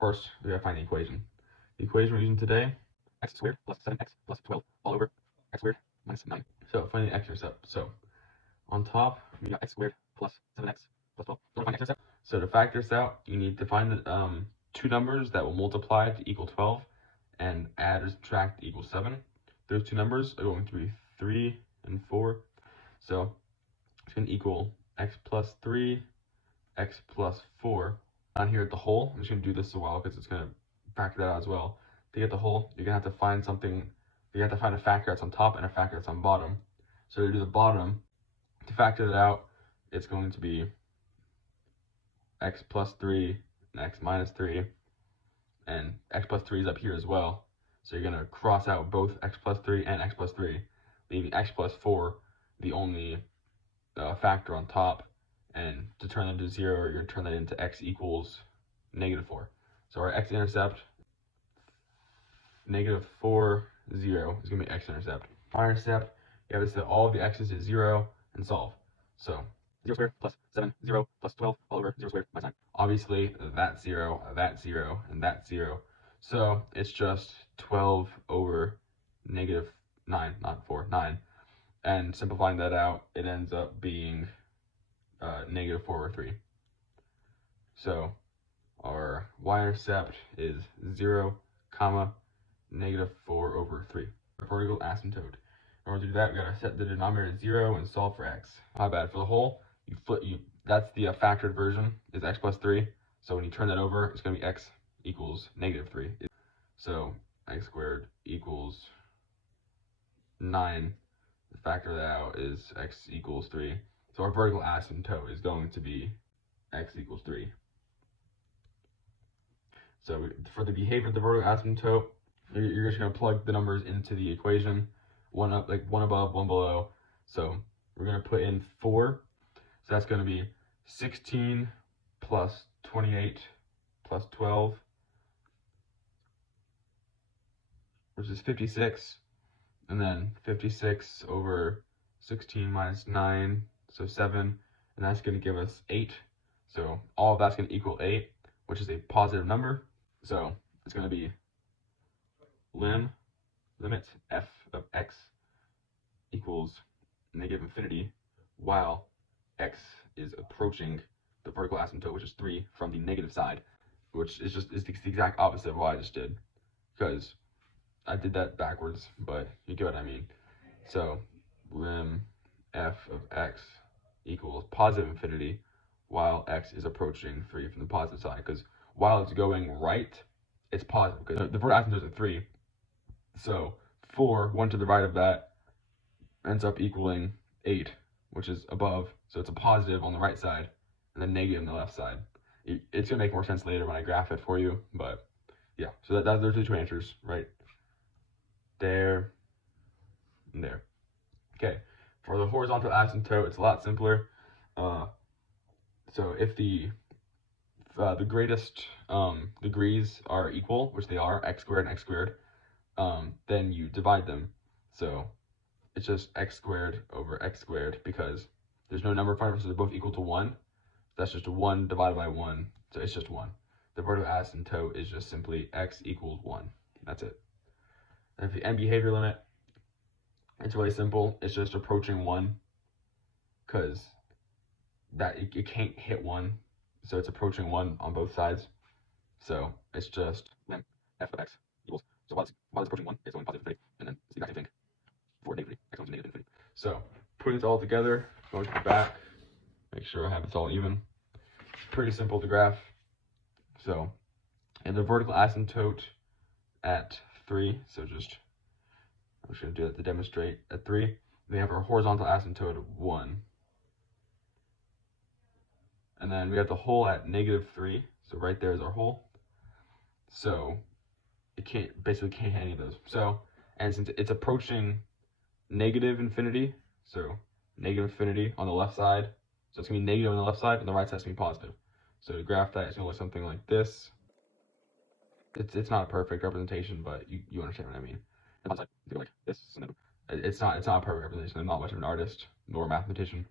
First, we gotta find the equation. The equation we're using today, x squared plus 7x plus 12 all over x squared minus 9. So find the x-intercept. So on top, we got x squared plus 7x plus 12. So find x-intercept. So to factor this out, you need to find the two numbers that will multiply to equal 12 and add or subtract to equal 7. Those two numbers are going to be 3 and 4. So it's going to equal x plus 3, x plus 4. Down here at the whole, I'm just going to do this a while because it's going to factor that out as well. To get the whole, you're going to have to find something, you have to find a factor that's on top and a factor that's on bottom. So to do the bottom, to factor that out, it's going to be x plus 3 and x minus 3, and x plus 3 is up here as well. So you're going to cross out both x plus 3 and x plus 3, leaving x plus 4 the only factor on top. And to turn them to 0, you're going to turn that into x equals negative 4. So our x-intercept, negative 4, 0 is going to be x-intercept. Our intercept, you have to set all of the x's to 0 and solve. So 0 squared plus 7, 0 plus 12 all over 0 squared minus 9. Obviously, that's 0, that's 0, and that's 0. So it's just 12 over negative 9, not 4, 9. And simplifying that out, it ends up being negative 4 over 3. So our y-intercept is 0, comma, negative 4 over 3. Our vertical asymptote. In order to do that, we gotta set the denominator to 0 and solve for x. My bad. For the whole, that's the factored version is x plus 3. So when you turn that over, it's gonna be x equals negative 3. So x squared equals 9. The factor that out is x equals 3. So our vertical asymptote is going to be x equals 3. So for the behavior of the vertical asymptote, you're just going to plug the numbers into the equation, one up, like one above, one below. So we're going to put in 4. So that's going to be 16 plus 28 plus 12, which is 56. And then 56 over 16 minus 9. So 7, and that's going to give us 8. So all of that's going to equal 8, which is a positive number. So it's going to be limit f of x equals negative infinity while x is approaching the vertical asymptote, which is 3, from the negative side, which is the exact opposite of what I just did, because I did that backwards, but you get what I mean. So lim f of x equals positive infinity while x is approaching 3 from the positive side, because while it's going right, it's positive, because the vertical asymptote is a 3. So 4, 1 to the right of that, ends up equaling 8, which is above. So it's a positive on the right side and then negative on the left side. It's going to make more sense later when I graph it for you, but yeah. So those are the two answers, right there and there. Okay. For the horizontal asymptote, it's a lot simpler. So if the greatest degrees are equal, which they are, x squared and x squared, then you divide them. So it's just x squared over x squared, because there's no number in front of it, so they're both equal to 1. That's just 1 divided by 1, so it's just 1. The vertical asymptote is just simply x equals 1. That's it. And if the end behavior limit, it's really simple. It's just approaching 1, because it can't hit 1, so it's approaching 1 on both sides. So it's just lim f of x equals, so while it's approaching 1, it's going positive infinity, and then it's the exact same thing for negative infinity, x goes to negative infinity. So putting this all together, going to the back, make sure I have this all even. Pretty simple to graph. So in the vertical asymptote at 3, so I'm just going to do that to demonstrate. At 3, we have our horizontal asymptote at 1. And then we have the whole at negative 3. So right there is our whole. So it basically can't hit any of those. So, and since it's approaching negative infinity, so negative infinity on the left side. So it's going to be negative on the left side, and the right side is going to be positive. So to graph that, it's going to look something like this. It's not a perfect representation, but you understand what I mean. And on the side, it's like this. It's not a perfect representation. I'm not much of an artist nor a mathematician.